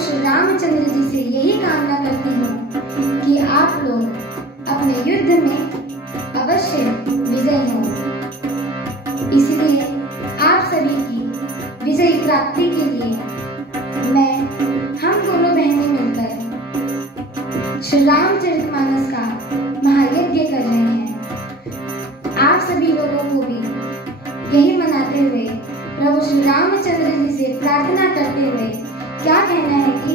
श्री रामचंद्र जी से यही कामना करती हूँ कि आप लोग अपने युद्ध में अवश्य विजयी हों। इसलिए आप सभी की विजय प्राप्ति के लिए हम दोनों बहनें मिलकर श्री रामचरितमानस का महायज्ञ कर रहे हैं। आप सभी लोगों को भी यही मनाते हुए प्रभु श्री रामचंद्र जी से प्रार्थना करते हुए क्या कहना है कि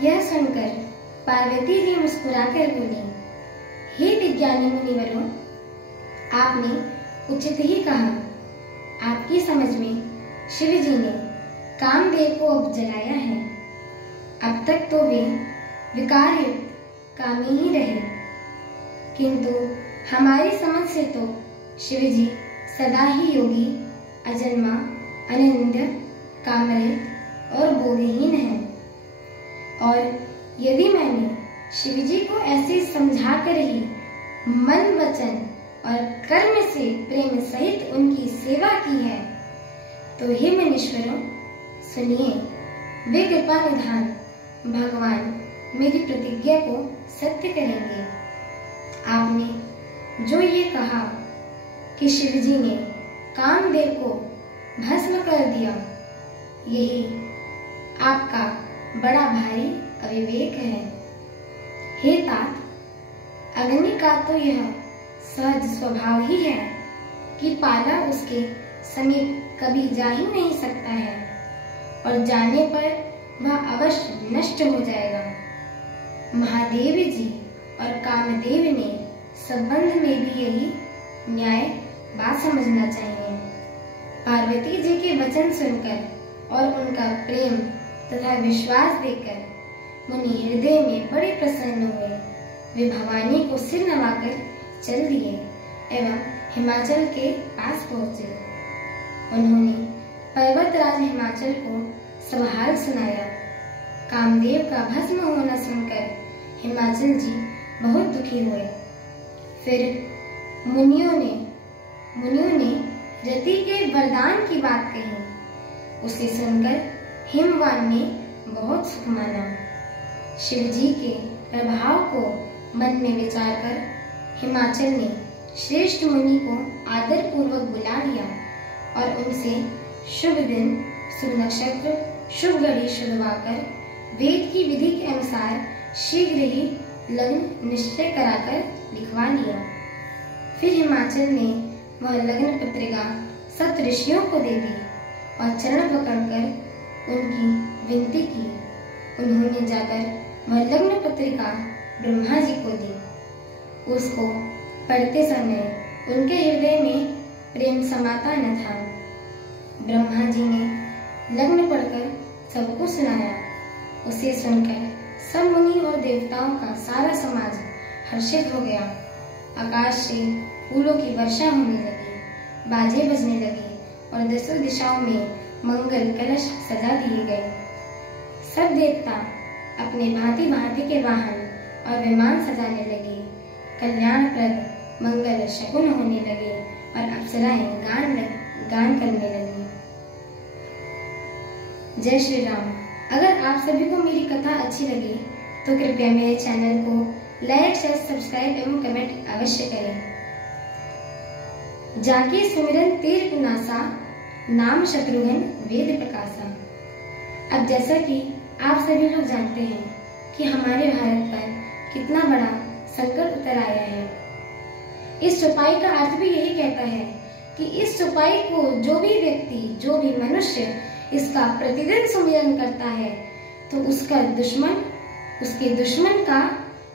यह सुनकर पार्वती जी मुस्कुराकर बोली, हे विज्ञानी मुनिवरों, आपने उचित ही कहा। आपकी समझ में शिव जी ने कामदेव को अब जलाया है। अब तक तो वे विकार युक्त कामी ही रहे। किंतु हमारी समझ से तो शिव जी सदा ही योगी, अजन्मा, अनिंद्य, कामरहित और बोधहीन है। और यदि मैंने शिव जी को ऐसे समझा कर ही मन, वचन और कर्म से प्रेम सहित उनकी सेवा की है, तो हे मनुष्यों सुनिए, वे कृपा निधान भगवान मेरी प्रतिज्ञा को सत्य करेंगे। आपने जो ये कहा कि शिव जी ने कामदेव को भस्म कर दिया, यही आपका बड़ा भारी अविवेक है। हे तात, अग्नि का तो यह सहज स्वभाव ही है कि पाला उसके समीप कभी जा ही नहीं सकता है, और जाने पर वह अवश्य नष्ट हो जाएगा। महादेव जी और कामदेव ने संबंध में भी यही न्याय बात समझना चाहिए। पार्वती जी के वचन सुनकर और उनका प्रेम तथा विश्वास देखकर मुनि हृदय में बड़े प्रसन्न हुए। वे भवानी को सिर नवाकर चल दिए एवं हिमाचल के पास पहुंचे। उन्होंने पर्वतराज हिमाचल को सब हाल सुनाया। कामदेव का भस्म होना सुनकर हिमाचल जी बहुत दुखी हुए। फिर मुनियों ने रति के वरदान की बात कही। उसे सुनकर हिमवान ने बहुत सुख माना। शिव जी के प्रभाव को मन में विचार कर हिमाचल ने श्रेष्ठ मुनि को आदर पूर्वक बुला लिया और उनसे शुभ दिन, शुभ नक्षत्र, शुभ घड़ी शुद्धवाकर वेद की विधि के अनुसार शीघ्र ही लग्न निश्चय कराकर लिखवा लिया। फिर हिमाचल ने वह लग्न पत्रिका सप्त ऋषियों को दे दी और चरण पकड़कर उनकी विनती की। उन्होंने जाकर वह लग्न पत्रिका ब्रह्मा जी को दी। उसको पढ़ते समय उनके हृदय में प्रेम समाता न था। ब्रह्मा जी ने लग्न पढ़कर सबको सुनाया। उसे सुनकर सब मुनि और देवताओं का सारा समाज हर्षित हो गया। आकाश से फूलों की वर्षा होने लगी, बाजे बजने लगे और दसों दिशाओं में मंगल कलश सजा दिए गए। सब देवता अपने भांति भांति के वाहन और विमान सजाने लगे। कल्याणप्रद मंगल शकुन होने लगे और अप्सराएं गान करने लगी। जय श्री राम। अगर आप सभी को मेरी कथा अच्छी लगी तो कृपया मेरे चैनल को लाइक, शेयर, सब्सक्राइब एवं कमेंट अवश्य करें। जाके सुमिरन तीर नासा, नाम शत्रुघ्न वेद प्रकाशा। अब जैसा कि आप सभी लोग जानते हैं कि हमारे भारत पर कितना बड़ा संकट उतर आया है। इस चौपाई का अर्थ भी यही कहता है कि इस चौपाई को जो भी व्यक्ति, जो भी मनुष्य इसका प्रतिदिन सुमिरन करता है तो उसका दुश्मन, उसके दुश्मन का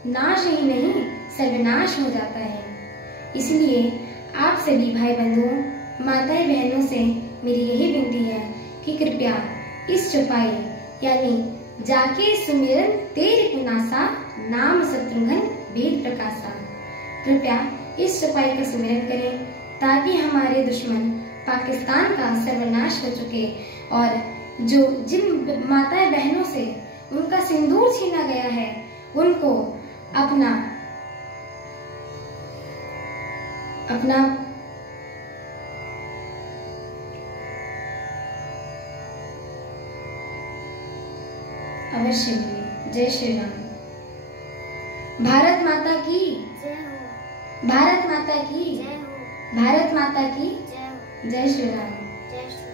नाश ही नहीं सर्वनाश हो जाता है। इसलिए आप सभी भाई बंधुओं, माताएं बहनों से मेरी यही विनती है कि कृपया इस चौपाई यानी जाके सुमिरन तेरी पुनासा, नाम शत्रुघ्न वेद प्रकाशा, कृपया इस चौपाई का सुमिरन करें ताकि हमारे दुश्मन पाकिस्तान का सर्वनाश हो चुके और जो जिन माताएं बहनों से उनका सिंदूर छीना गया है उनको अपना अवश्य मिले। जय श्री राम। भारत माता की जय हो। भारत माता की जय हो। भारत माता की जय हो। जय श्री राम। जय श्री